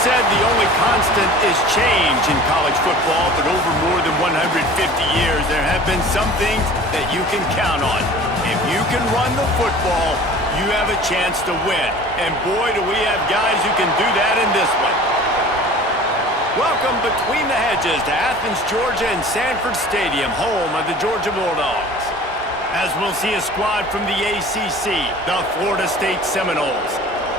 said the only constant is change in college football, but over more than 150 years, there have been some things that you can count on. If you can run the football, you have a chance to win. And boy, do we have guys who can do that in this one. Welcome between the hedges to Athens, Georgia and Sanford Stadium, home of the Georgia Bulldogs. As we'll see a squad from the ACC, the Florida State Seminoles,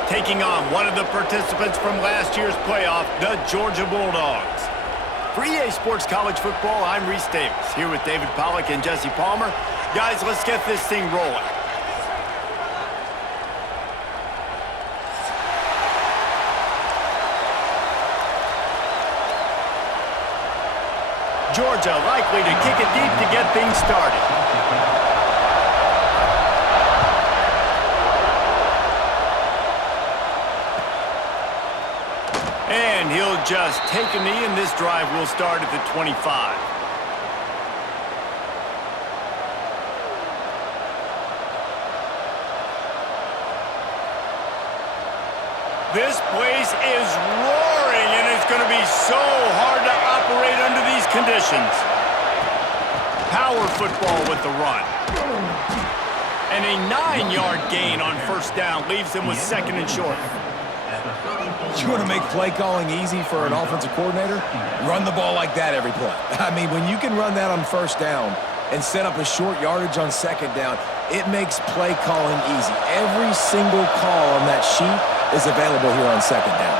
taking on one of the participants from last year's playoff, the Georgia Bulldogs. For EA Sports College Football, I'm Reese Davis, here with David Pollack and Jesse Palmer. Guys, let's get this thing rolling. Georgia likely to kick it deep to get things started. And he'll just take a knee, and this drive will start at the 25. This place is roaring, and it's going to be so hard to operate under these conditions. Power football with the run. And a 9-yard gain on first down leaves them with second and short. You want to make play calling easy for an offensive coordinator? Run the ball like that every play. I mean, when you can run that on first down and set up a short yardage on second down, it makes play calling easy. Every single call on that sheet is available here on second down.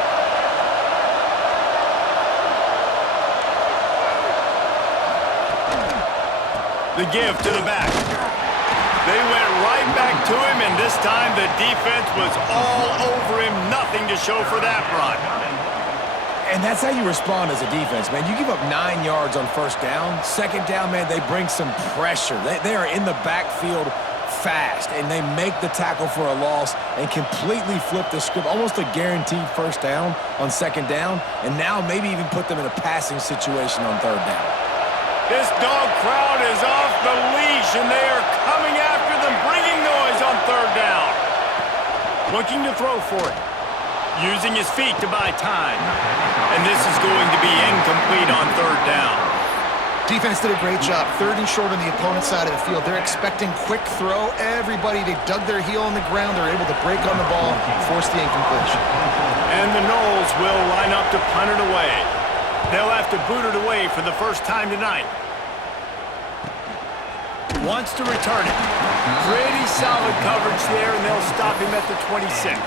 The give to the back. They went right back to him, and this time the defense was all over him. Nothing to show for that run. And that's how you respond as a defense, man. You give up 9 yards on first down. Second down, man, they bring some pressure. They are in the backfield fast, and they make the tackle for a loss and completely flip the script. Almost a guaranteed first down on second down, and now maybe even put them in a passing situation on third down. This dog crowd is off the leash, and they are coming after them, bringing noise on third down. Looking to throw for it. Using his feet to buy time. And this is going to be incomplete on third down. Defense did a great job. Third and short on the opponent's side of the field. They're expecting quick throw. Everybody, they dug their heel on the ground. They're able to break on the ball, force the incompletion. And the Noles will line up to punt it away. They'll have to boot it away for the first time tonight. Wants to return it. Pretty solid coverage there, and they'll stop him at the 26.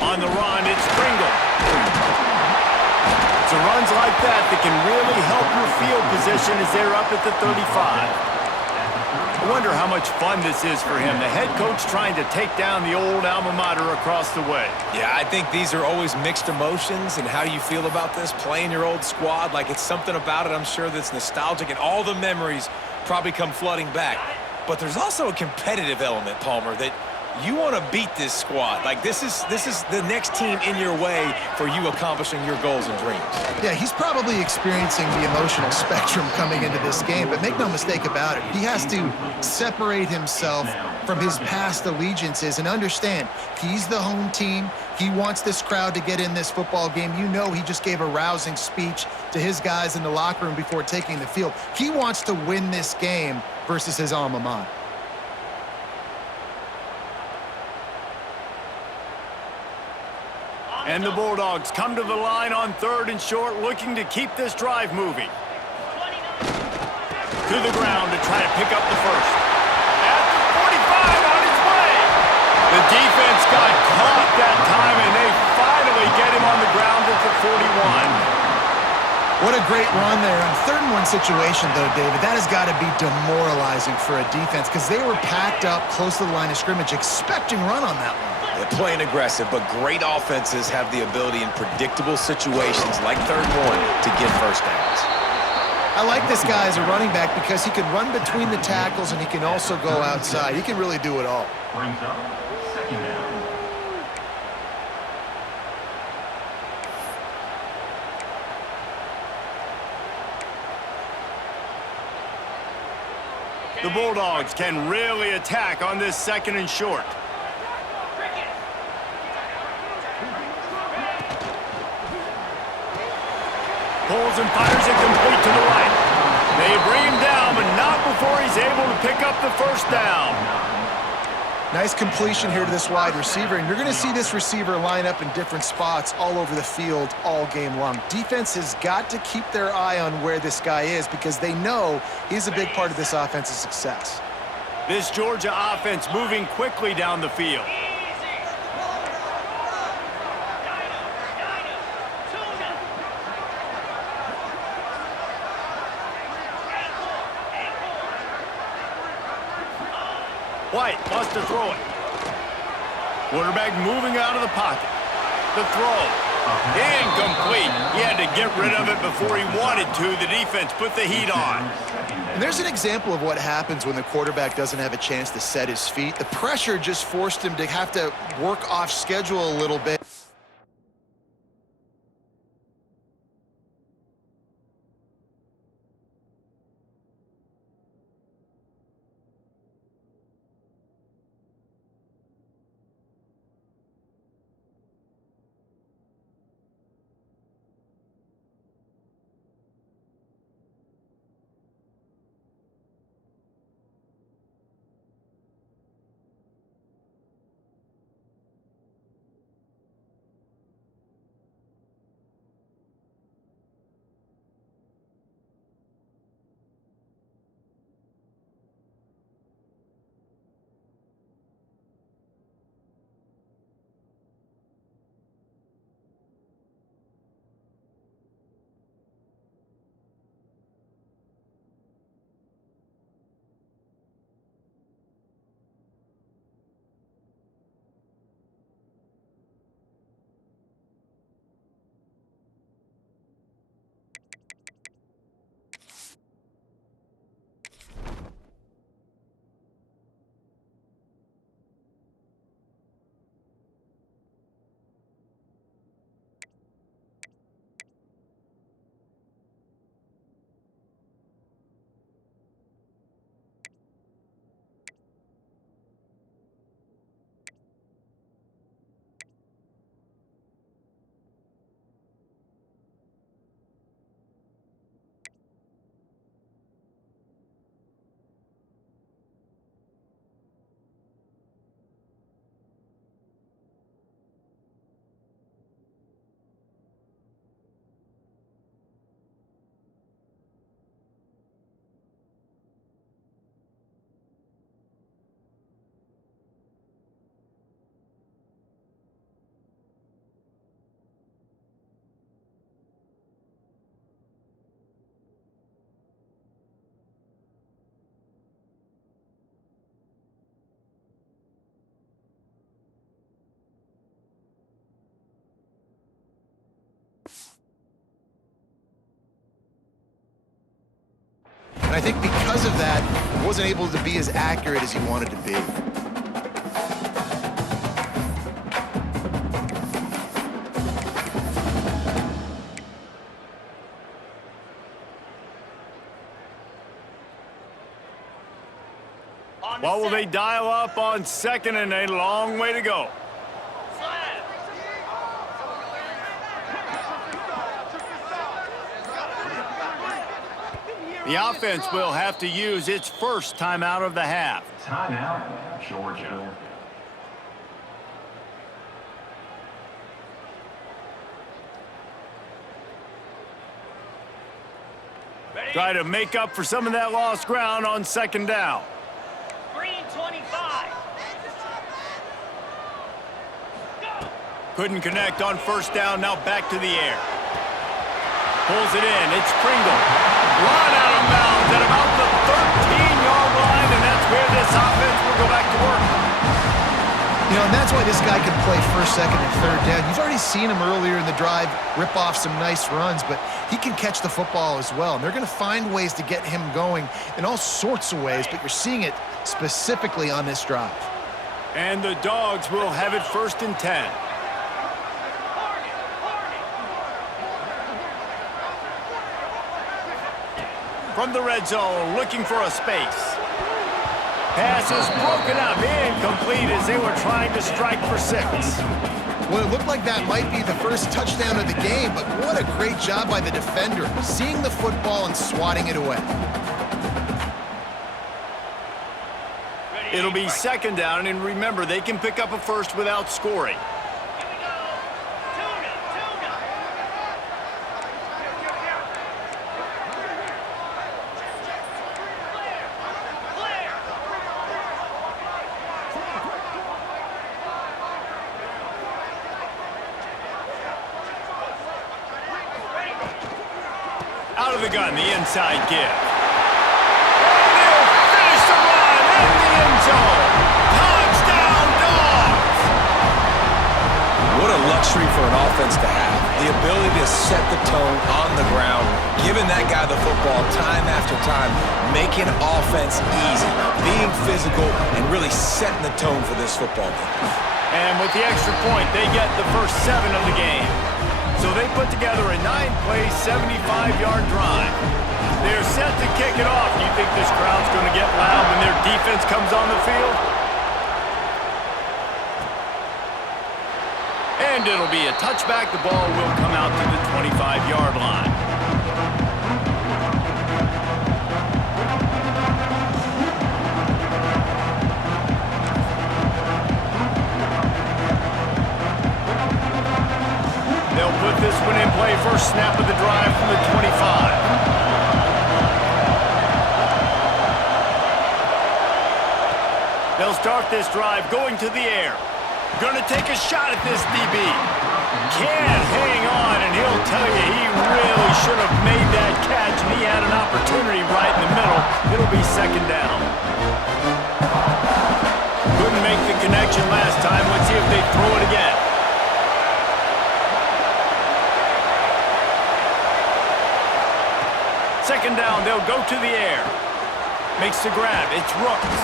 On the run, it's Pringle. It's runs like that can really help your field position as they're up at the 35. I wonder how much fun this is for him. The head coach trying to take down the old alma mater across the way. Yeah, I think these are always mixed emotions, and how you feel about this, playing your old squad. Like, it's something about it, I'm sure, that's nostalgic, and all the memories probably come flooding back. But there's also a competitive element, Palmer, that you want to beat this squad. Like, this is the next team in your way for you accomplishing your goals and dreams. Yeah, he's probably experiencing the emotional spectrum coming into this game, but make no mistake about it, he has to separate himself from his past allegiances and understand he's the home team. He wants this crowd to get in this football game. You know, he just gave a rousing speech to his guys in the locker room before taking the field. He wants to win this game versus his alma mater. And the Bulldogs come to the line on third and short, looking to keep this drive moving. To the ground to try to pick up the first. At the 45 on its way. The defense got caught that time, and they finally get him on the ground at the 41. What a great run there. On third and one situation, though, David, that has got to be demoralizing for a defense because they were packed up close to the line of scrimmage, expecting run on that one. They're playing aggressive, but great offenses have the ability in predictable situations like third and one to get first downs. I like this guy as a running back because he can run between the tackles and he can also go outside. He can really do it all. The Bulldogs can really attack on this 2nd and short. Pulls and fires it complete to the right. They bring him down, but not before he's able to pick up the 1st down. Nice completion here to this wide receiver, and you're going to see this receiver line up in different spots all over the field all game long. Defense has got to keep their eye on where this guy is because they know he's a big part of this offense's success. This Georgia offense moving quickly down the field. White wants to throw it. Quarterback moving out of the pocket. The throw. Incomplete. He had to get rid of it before he wanted to. The defense put the heat on. And there's an example of what happens when the quarterback doesn't have a chance to set his feet. The pressure just forced him to have to work off schedule a little bit. And I think because of that, he wasn't able to be as accurate as he wanted to be. What will they dial up on 2nd and a long way to go? The offense will have to use its 1st timeout of the half. Timeout, Georgia. Try to make up for some of that lost ground on 2nd down. Green 25. Couldn't connect on 1st down, now back to the air. Pulls it in, it's Pringle. Run out of bounds at about the 13-yard line, and that's where this offense will go back to work. You know, and that's why this guy can play 1st, 2nd, and 3rd down. You've already seen him earlier in the drive rip off some nice runs, but he can catch the football as well. And they're going to find ways to get him going in all sorts of ways, but you're seeing it specifically on this drive. And the Dogs will have it 1st and 10. From the red zone, looking for a space. Pass is broken up, incomplete as they were trying to strike for 6. Well, it looked like that might be the first touchdown of the game, but what a great job by the defender, seeing the football and swatting it away. It'll be 2nd down, and remember, they can pick up a first without scoring. Here we go. Tuna. Clear. Out of the gun, the inside give. And they'll finish the run in the end zone. Touchdown, Dogs! What a luxury for an offense to have. The ability to set the tone on the ground, giving that guy the football time after time, making offense easy, being physical, and really setting the tone for this football game. And with the extra point, they get the first 7 of the game. So they put together a 9-play, 75-yard drive. They're set to kick it off. Do you think this crowd's going to get loud when their defense comes on the field? And it'll be a touchback. The ball will come out to the 25-yard line. They'll put this one in play. First snap of the drive from the 25. They'll start this drive going to the air. Going to take a shot at this DB. Can't hang on, and he'll tell you he really should have made that catch, and he had an opportunity right in the middle. It'll be 2nd down. Couldn't make the connection last time. Let's see if they throw it again. Second down, they'll go to the air. Makes the grab. It's Rooks.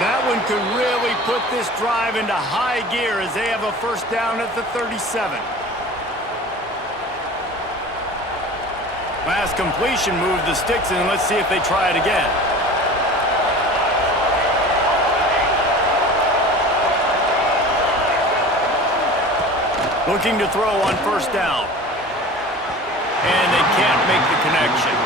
That one could really put this drive into high gear as they have a first down at the 37. Last completion moved the sticks in. Let's see if they try it again. Looking to throw on first down. And they can't make the connection.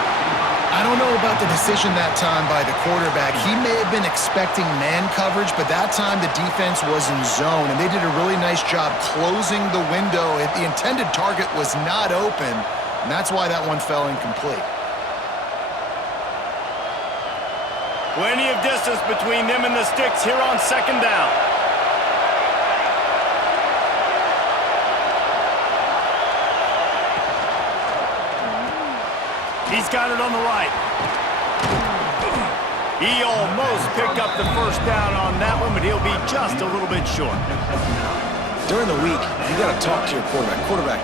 I don't know about the decision that time by the quarterback. He may have been expecting man coverage, but that time the defense was in zone, and they did a really nice job closing the window. The intended target was not open, and that's why that one fell incomplete. Plenty of distance between them and the sticks here on 2nd down. He's got it on the right. He almost picked up the first down on that one, but he'll be just a little bit short. During the week, you got to talk to your quarterback. Quarterback,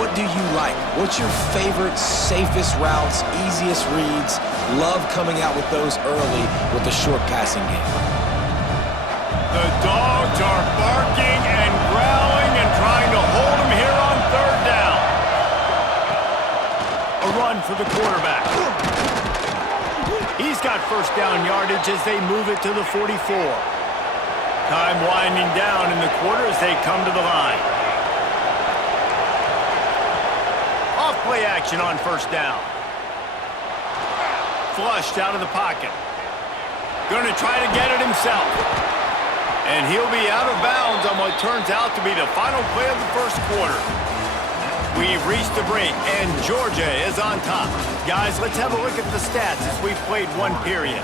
what do you like? What's your favorite, safest routes, easiest reads? Love coming out with those early with the short passing game. The Dogs are barking and growling and trying to hold him here on 3rd down. A run for the quarterback. He's got first down yardage as they move it to the 44. Time winding down in the quarter as they come to the line. Off play action on first down. Flushed out of the pocket. Going to try to get it himself. And he'll be out of bounds on what turns out to be the final play of the first quarter. We've reached the break, and Georgia is on top. Guys, let's have a look at the stats as we've played one period.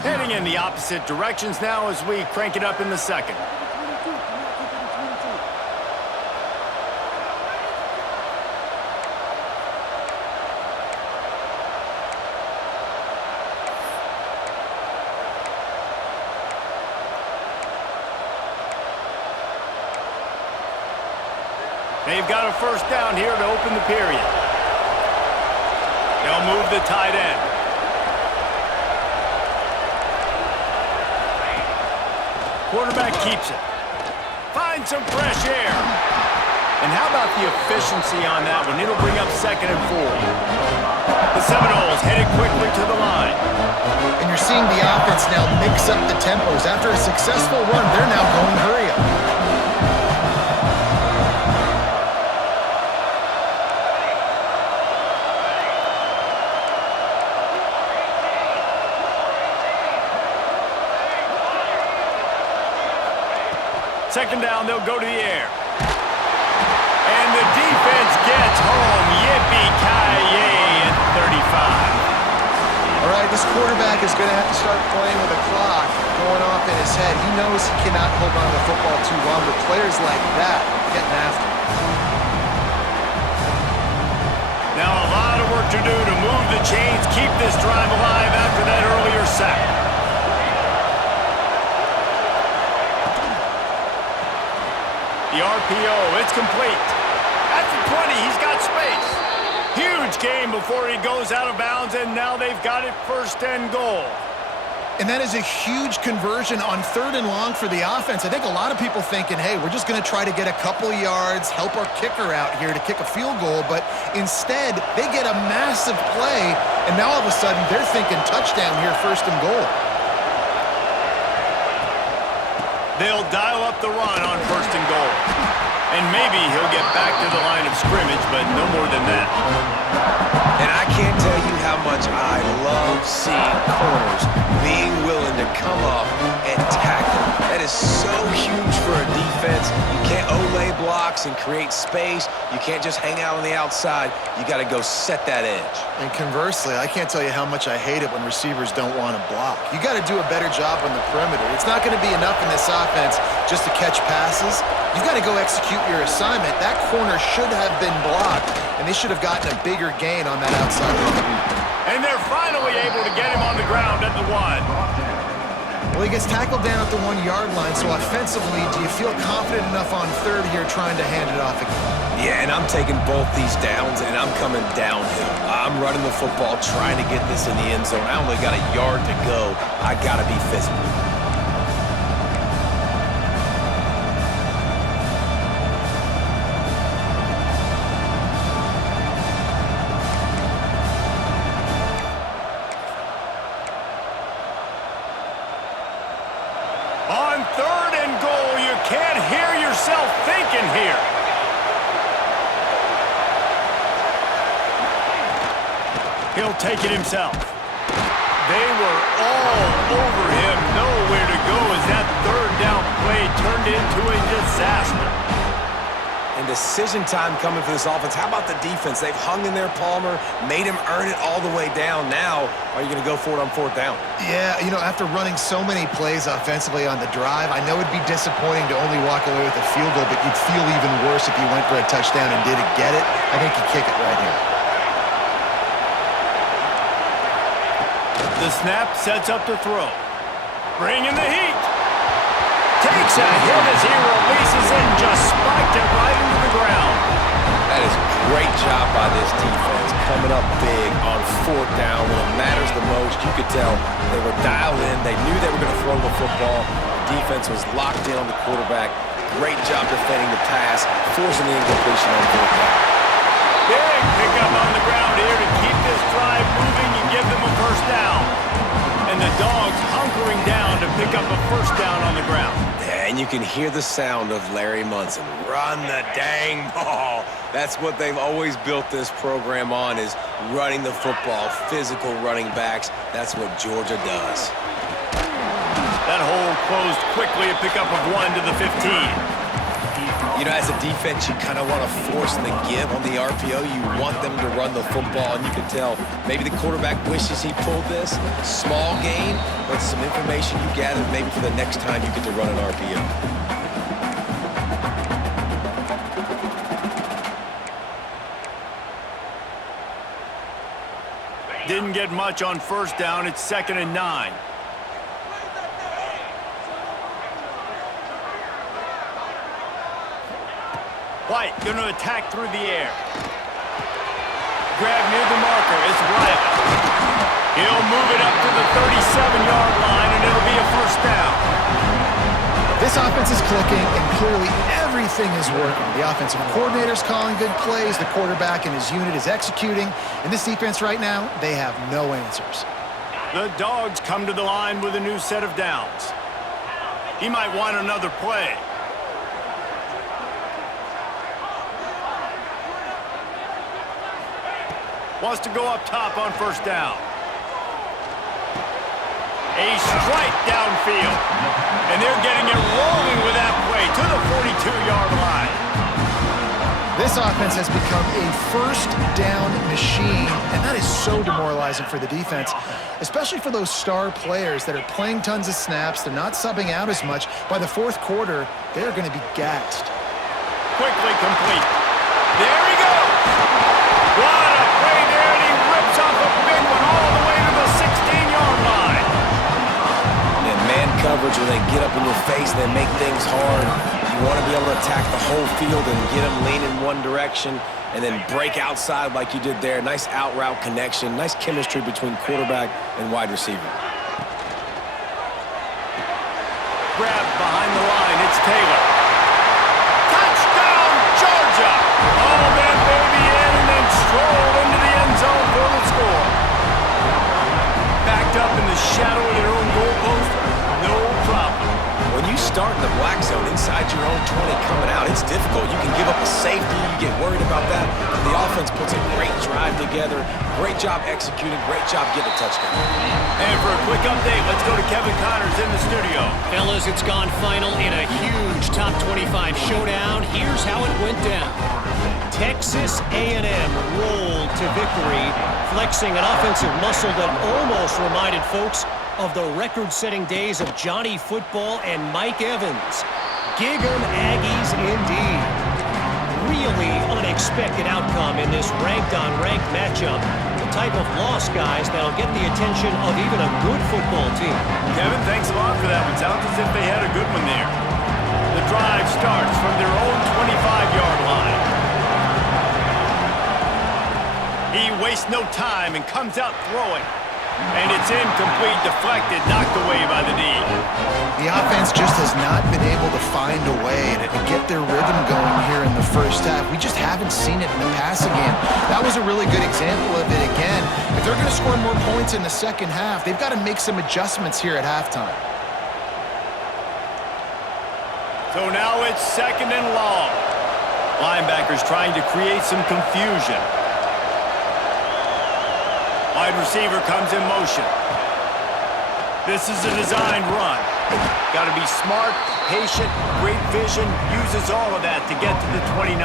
Heading in the opposite directions now as we crank it up in the second. They've got a first down here to open the period. They'll move the tight end. Quarterback keeps it. Finds some fresh air. And how about the efficiency on that one? It'll bring up 2nd and 4. The Seminoles headed quickly to the line. And you're seeing the offense now mix up the tempos. After a successful run, they're now going hurry up. Second down, they'll go to the air. And the defense gets home. Yippee-ki-yay at 35. All right, this quarterback is going to have to start playing with a clock going off in his head. He knows he cannot hold on to the football too long, but players like that getting after him. Now a lot of work to do to move the chains, keep this drive alive after that earlier sack. The RPO, it's complete. At the 20, he's got space. Huge gain before he goes out of bounds, and now they've got it 1st and goal. And that is a huge conversion on 3rd and long for the offense. I think a lot of people thinking, hey, we're just going to try to get a couple yards, help our kicker out here to kick a field goal. But instead, they get a massive play, and now all of a sudden they're thinking touchdown here, 1st and goal. They'll dial up the run on 1st and goal. And maybe he'll get back to the line of scrimmage, but no more than that. And I can't tell you how much I love seeing corners being willing to come up and tackle. That is so huge for a defense. You can't olay blocks and create space. You can't just hang out on the outside. You got to go set that edge. And conversely, I can't tell you how much I hate it when receivers don't want to block. You got to do a better job on the perimeter. It's not going to be enough in this offense just to catch passes. You've got to go execute your assignment. That corner should have been blocked, and they should have gotten a bigger gain on that outside run. And they're finally able to get him on the ground at the 1. Well, he gets tackled down at the 1-yard line, so offensively, do you feel confident enough on 3rd here trying to hand it off again? Yeah, and I'm taking both these downs, and I'm coming downhill. I'm running the football, trying to get this in the end zone. I only got a yard to go. I got to be physical. On 3rd and goal, you can't hear yourself thinking here. He'll take it himself. They were all over him. Nowhere to go as that 3rd down play turned into a disaster. And decision time coming for this offense. How about the defense? They've hung in there, Palmer, made him earn it all the way down. Now, are you going to go for it on 4th down? Yeah, you know, after running so many plays offensively on the drive, I know it'd be disappointing to only walk away with a field goal, but you'd feel even worse if you went for a touchdown and didn't get it. I think you kick it right here. The snap sets up the throw. Bringing the heat. Takes a hit as he releases it and just spiked it right into the ground. That is a great job by this defense, coming up big on 4th down when it matters the most. You could tell they were dialed in. They knew they were going to throw the football. The defense was locked in on the quarterback. Great job defending the pass, forcing the incompletion on 4th down. Big pickup on the ground here to keep this drive moving and give them a 1st down. And the Dogs hunkering down to pick up a 1st down on the ground. And you can hear the sound of Larry Munson. Run the dang ball. That's what they've always built this program on, is running the football, physical running backs. That's what Georgia does. That hole closed quickly, a pickup of 1 to the 15. You know, as a defense, you kind of want to force the give on the RPO. You want them to run the football, and you can tell maybe the quarterback wishes he pulled this. Small gain, but some information you gather maybe for the next time you get to run an RPO. Didn't get much on 1st down. It's 2nd and 9. White going to attack through the air. Grab near the marker. It's Riley. He'll move it up to the 37-yard line, and it'll be a 1st down. This offense is clicking, and clearly everything is working. The offensive coordinator's calling good plays, the quarterback and his unit is executing, and this defense right now, they have no answers. The Dogs come to the line with a new set of downs. He might want another play. Wants to go up top on first down. A strike downfield. And they're getting it rolling with that play to the 42-yard line. This offense has become a first down machine, and that is so demoralizing for the defense, especially for those star players that are playing tons of snaps. They're not subbing out as much. By the fourth quarter, they're going to be gassed. Quickly complete. There he goes. What a play there, and he rips off a big one all the way to the 16-yard line. And man coverage, when they get up in your face, they make things hard. You want to be able to attack the whole field and get them leaning one direction and then break outside like you did there. Nice out-route connection, nice chemistry between quarterback and wide receiver. Grab behind the line, it's Taylor. Touchdown, Georgia! Oh, that baby in and then stroll into the end zone for the score. Backed up in the shadow of their own goalpost, no problem. When you start in the black zone inside your own 20 coming out, it's difficult. You can give up a safety. You get worried about that. The offense puts a great drive together. Great job executing. Great job getting a touchdown. And for a quick update, let's go to Kevin Connors in the studio. Fellas, it's gone final in a huge top 25 showdown. Here's how it went down. Texas A&M rolled to victory, flexing an offensive muscle that almost reminded folks of the record-setting days of Johnny Football and Mike Evans. Gig 'em Aggies indeed. Really unexpected outcome in this ranked-on-ranked matchup. The type of loss, guys, that'll get the attention of even a good football team. Kevin, thanks a lot for that one. Sounds as if they had a good one there. The drive starts from their own 25-yard line. He wastes no time and comes out throwing. And it's incomplete, deflected, knocked away by the D. The offense just has not been able to find a way to get their rhythm going here in the first half. We just haven't seen it in the passing game. That was a really good example of it again. If they're going to score more points in the second half, they've got to make some adjustments here at halftime. So now it's second and long. Linebackers trying to create some confusion. Wide receiver comes in motion. This is a designed run. Got to be smart, patient, great vision, uses all of that to get to the 29.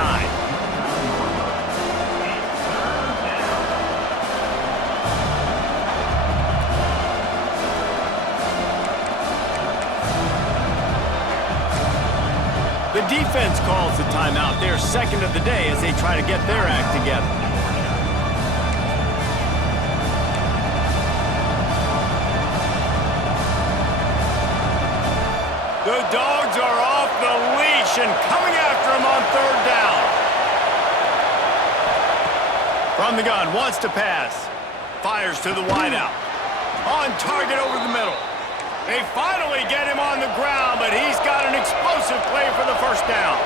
The defense calls the timeout. They're second of the day as they try to get their act together. The Dogs are off the leash and coming after him on third down. From the gun, wants to pass. Fires to the wideout. On target over the middle. They finally get him on the ground, but he's got an explosive play for the first down.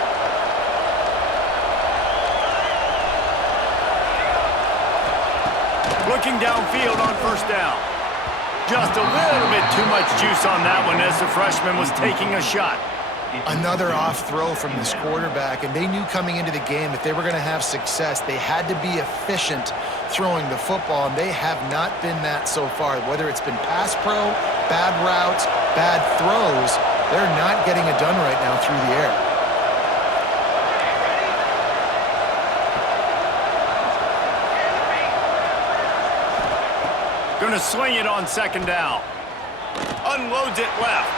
Looking downfield on first down. Just a little bit too much juice on that one as the freshman was taking a shot. Another off throw from this quarterback, and they knew coming into the game if they were going to have success, they had to be efficient throwing the football, and they have not been that so far. Whether it's been pass pro, bad routes, bad throws, they're not getting it done right now through the air. Gonna swing it on second down. Unloads it left.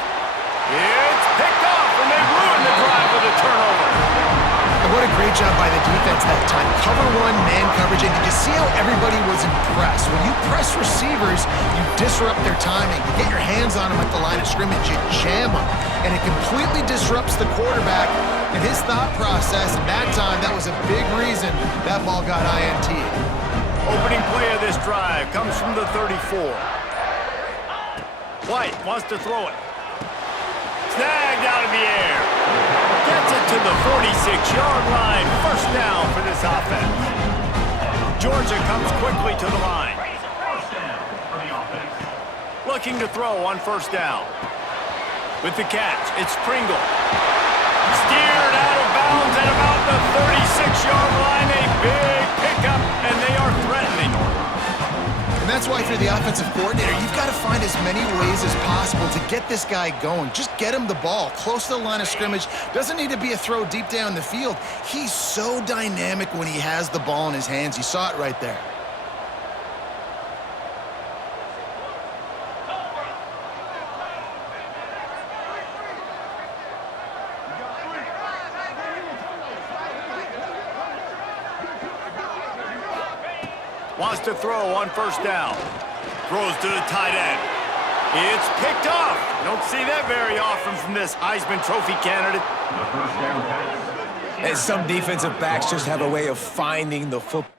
It's picked off, and they ruin the drive with a turnover. And what a great job by the defense that time. Cover one, man coverage, and did you see how everybody was impressed? When you press receivers, you disrupt their timing. You get your hands on them at the line of scrimmage, you jam them, and it completely disrupts the quarterback and his thought process. And that time, that was a big reason that ball got INT'd. Opening play of this drive comes from the 34. White wants to throw it. Snagged out of the air. Gets it to the 46-yard line. First down for this offense. Georgia comes quickly to the line. First down for the offense. Looking to throw on first down. With the catch, it's Pringle. Steered out of bounds at about the 36-yard line. A big pickup, and they are threatening. And that's why, if you're the offensive coordinator, you've got to find as many ways as possible to get this guy going. Just get him the ball close to the line of scrimmage. Doesn't need to be a throw deep down the field. He's so dynamic when he has the ball in his hands. You saw it right there. Wants to throw on first down. Throws to the tight end. It's picked off. Don't see that very often from this Heisman Trophy candidate. The first down pass. And some defensive backs just have a way of finding the football.